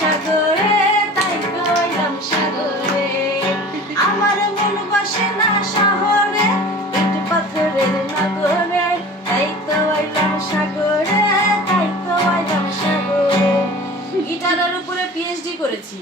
সাগরে তাই তো সাগরে আমার মন বসে না শহরে গিটারের উপরে পিএইচডি করেছি।